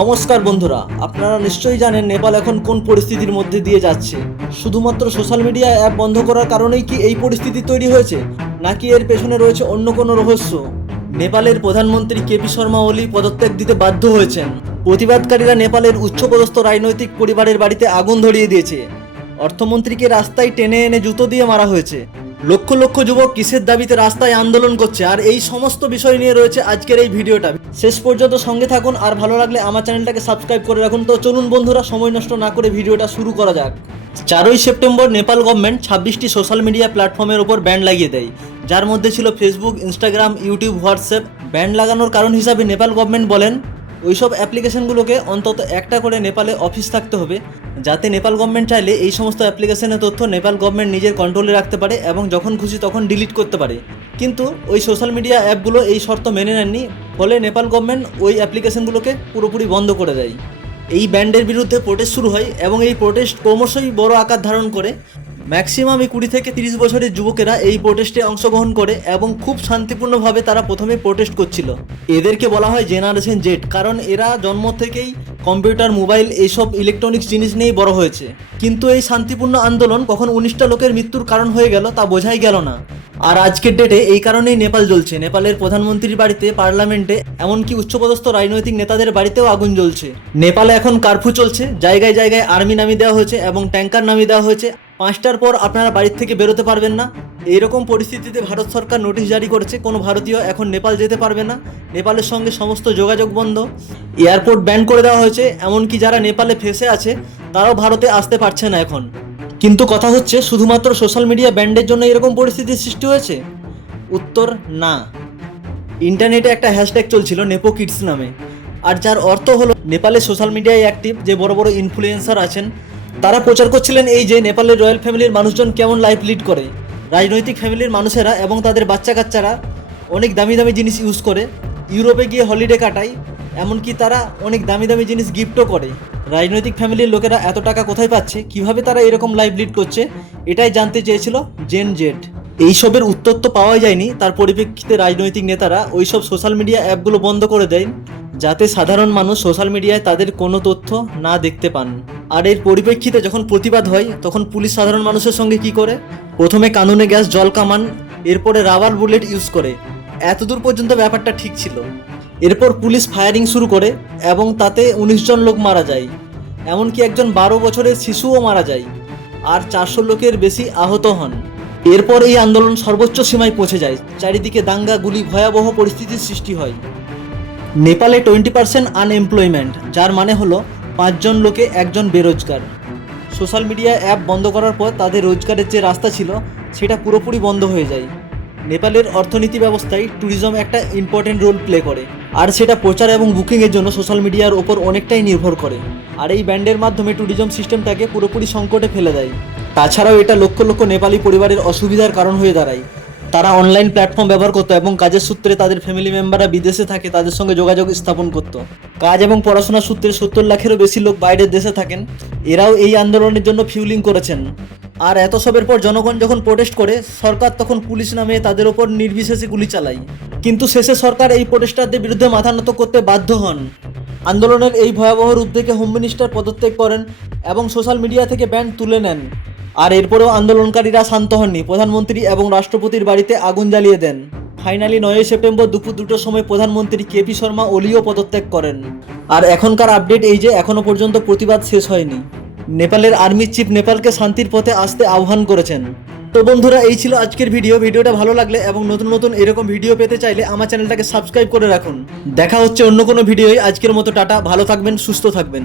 নমস্কার বন্ধুরা, আপনারা নিশ্চয়ই জানেন নেপাল এখন কোন পরিস্থিতির মধ্যে দিয়ে যাচ্ছে। শুধুমাত্র সোশ্যাল মিডিয়া অ্যাপ বন্ধ করার কারণেই কি এই পরিস্থিতি তৈরি হয়েছে, নাকি এর পেছনে রয়েছে অন্য কোনো রহস্য? নেপালের প্রধানমন্ত্রী কেপি শর্মা ওলি পদত্যাগ দিতে বাধ্য হয়েছেন। প্রতিবাদকারীরা নেপালের উচ্চপদস্থ রাজনৈতিক পরিবারের বাড়িতে আগুন ধরিয়ে দিয়েছে। অর্থমন্ত্রীকে রাস্তায় টেনে এনে জুতো দিয়ে মারা হয়েছে। লক্ষ লক্ষ যুবক কিসের দাবিতে রাস্তায় আন্দোলন করছে, আর এই সমস্ত বিষয় নিয়ে রয়েছে আজকের এই ভিডিওটা। শেষ পর্যন্ত সঙ্গে থাকুন, আর ভালো লাগলে আমার চ্যানেলটাকে সাবস্ক্রাইব করে রাখুন। তো চলুন বন্ধুরা, সময় নষ্ট না করে ভিডিওটা শুরু করা যাক। 4ই সেপ্টেম্বর নেপাল গভর্নমেন্ট 26টি সোশ্যাল মিডিয়া প্ল্যাটফর্মের ওপর ব্যান লাগিয়ে দেয়, যার মধ্যে ছিল Facebook, Instagram, YouTube, WhatsApp. Ban লাগানোর কারণ হিসাবে নেপাল গভর্নমেন্ট বলেন ওইসব অ্যাপ্লিকেশনগুলোকে অন্তত একটা করে নেপালে অফিস থাকতে হবে, যাতে নেপাল গভর্নমেন্ট চাইলে এই সমস্ত অ্যাপ্লিকেশনের তথ্য নেপাল গভর্নমেন্ট নিজের কন্ট্রোলে রাখতে পারে এবং যখন খুশি তখন ডিলিট করতে পারে। কিন্তু ওই সোশ্যাল মিডিয়া অ্যাপগুলো এই শর্ত মেনে নেননি, ফলে নেপাল গভর্নমেন্ট ওই অ্যাপ্লিকেশনগুলোকে পুরোপুরি বন্ধ করে দেয়। এই ব্যান্ডের বিরুদ্ধে প্রোটেস্ট শুরু হয় এবং এই প্রোটেস্ট ক্রমশই বড় আকার ধারণ করে। ম্যাক্সিমাম 20 থেকে 30 বছরের যুবকেরা এই প্রোটেস্টে অংশগ্রহণ করে এবং খুব শান্তিপূর্ণভাবে তারা প্রথমে প্রোটেস্ট করছিল। এদেরকে বলা হয় জেনারেশন জেড, কারণ এরা জন্ম থেকেই কম্পিউটার, মোবাইল এইসব ইলেকট্রনিক্স জিনিস নিয়েই বড় হয়েছে। কিন্তু এই শান্তিপূর্ণ আন্দোলন কখন 19টা লোকের মৃত্যুর কারণ হয়ে গেল তা বোঝাই গেল না। আর আজকের ডেটে এই কারণেই নেপাল জ্বলছে। নেপালের প্রধানমন্ত্রীর বাড়িতে, পার্লামেন্টে, এমনকি উচ্চপদস্থ রাজনৈতিক নেতাদের বাড়িতেও আগুন জ্বলছে। নেপালে এখন কারফিউ চলছে, জায়গায় জায়গায় আর্মি নামিয়ে দেওয়া হয়েছে এবং ট্যাঙ্কার নামিয়ে দেওয়া হয়েছে। 5টার পর আপনারা বাড়ির থেকে বেরোতে পারবেন না। এইরকম পরিস্থিতিতে ভারত সরকার নোটিশ জারি করেছে, কোনো ভারতীয় এখন নেপাল যেতে পারবে না। নেপালের সঙ্গে সমস্ত যোগাযোগ বন্ধ, এয়ারপোর্ট ব্যান করে দেওয়া হয়েছে। এমনকি যারা নেপালে ফেসে আছে তারাও ভারতে আসতে পারছে না এখন। কিন্তু কথা হচ্ছে, শুধুমাত্র সোশ্যাল মিডিয়া ব্যান্ডের জন্য এরকম পরিস্থিতির সৃষ্টি হয়েছে? উত্তর না। ইন্টারনেটে একটা হ্যাশট্যাগ চলছিল নেপো কিডস নামে, আর যার অর্থ হলো নেপালে সোশ্যাল মিডিয়ায় অ্যাক্টিভ যে বড় বড় ইনফ্লুয়েন্সার আছেন তারা প্রচার করছিলেন এই যে নেপালের রয়্যাল ফ্যামিলির মানুষজন কেমন লাইফ লিড করে। রাজনৈতিক ফ্যামিলির মানুষেরা এবং তাদের বাচ্চা কাচ্চারা অনেক দামি দামি জিনিস ইউজ করে, ইউরোপে গিয়ে হলিডে কাটায়, এমনকি তারা অনেক দামি দামি জিনিস গিফটও করে। রাজনৈতিক ফ্যামিলির লোকেরা এত টাকা কোথায় পাচ্ছে, কিভাবে তারা এরকম লাইফ লিড করছে, এটাই জানতে চেয়েছিল জেন জেড। এইসবের উত্তর তো পাওয়া যায়নি। তার পরিপ্রেক্ষিতে রাজনৈতিক নেতারা ওইসব সোশ্যাল মিডিয়া অ্যাপগুলো বন্ধ করে দেয়, যাতে সাধারণ মানুষ সোশ্যাল মিডিয়ায় তাদের কোনো তথ্য না দেখতে পান। আর এর পরিপ্রেক্ষিতে যখন প্রতিবাদ হয় তখন পুলিশ সাধারণ মানুষের সঙ্গে কি করে, প্রথমে কানুনে গ্যাস, জল কামান, এরপরে রাবার বুলেট ইউজ করে। এতদূর পর্যন্ত ব্যাপারটা ঠিক ছিল। এরপর পুলিশ ফায়ারিং শুরু করে এবং তাতে 19 জন লোক মারা যায়, এমনকি একজন 12 বছরের শিশুও মারা যায়, আর 400 লোকের বেশি আহত হন। এরপর এই আন্দোলন সর্বোচ্চ সীমায় পৌঁছে যায়, চারিদিকে দাঙ্গা, গুলি, ভয়াবহ পরিস্থিতির সৃষ্টি হয়। নেপালে 20% আনএমপ্লয়মেন্ট, যার মানে হলো 5 জন লোকে 1 জন বেরোজগার। সোশ্যাল মিডিয়া অ্যাপ বন্ধ করার পর তাদের রোজগারের যে রাস্তা ছিল সেটা পুরোপুরি বন্ধ হয়ে যায়। নেপালের অর্থনীতি ব্যবস্থায় ট্যুরিজম একটা ইম্পর্টেন্ট রোল প্লে করে, আর সেটা প্রচার এবং বুকিংয়ের জন্য সোশ্যাল মিডিয়ার ওপর অনেকটাই নির্ভর করে। আর এই ব্যান্ডের মাধ্যমে ট্যুরিজম সিস্টেমটাকে পুরোপুরি সংকটে ফেলে দেয়। তাছাড়াও এটা লক্ষ লক্ষ নেপালি পরিবারের অসুবিধার কারণ হয়ে দাঁড়ায়। তারা অনলাইন প্ল্যাটফর্ম ব্যবহার করতো এবং কাজের সূত্রে তাদের ফ্যামিলি মেম্বাররা বিদেশে থাকে, তাদের সঙ্গে যোগাযোগ স্থাপন করত। কাজ এবং পড়াশোনার সূত্রে 70 লাখেরও বেশি লোক বাইরের দেশে থাকেন। এরাও এই আন্দোলনের জন্য ফিউলিং করেছেন। আর এত সবের পর জনগণ যখন প্রোটেস্ট করে, সরকার তখন পুলিশ নামে তাদের ওপর নির্বিশেষে গুলি চালায়। কিন্তু শেষে সরকার এই প্রোটেস্টারদের বিরুদ্ধে মাথা নত করতে বাধ্য হন। আন্দোলনের এই ভয়াবহ রূপ দেখে হোম মিনিস্টার পদত্যাগ করেন এবং সোশ্যাল মিডিয়া থেকে ব্যান তুলে নেন। আর এরপরেও আন্দোলনকারীরা শান্ত হননি, প্রধানমন্ত্রী এবং রাষ্ট্রপতির বাড়িতে আগুন জ্বালিয়ে দেন। ফাইনালি 9ই সেপ্টেম্বর দুপুর 2টার সময় প্রধানমন্ত্রী কেপি শর্মা ওলিও পদত্যাগ করেন। আর এখনকার আপডেট এই যে এখনো পর্যন্ত প্রতিবাদ শেষ হয়নি। নেপালের আর্মি চিফ নেপালকে শান্তির পথে আসতে আহ্বান করেছেন। তো বন্ধুরা, এই ছিল আজকের ভিডিওটা ভালো লাগলে এবং নতুন নতুন এরকম ভিডিও পেতে চাইলে আমার চ্যানেলটাকে সাবস্ক্রাইব করে রাখুন। দেখা হচ্ছে অন্য কোনো ভিডিওয়। আজকের মতো টাটা, ভালো থাকবেন, সুস্থ থাকবেন।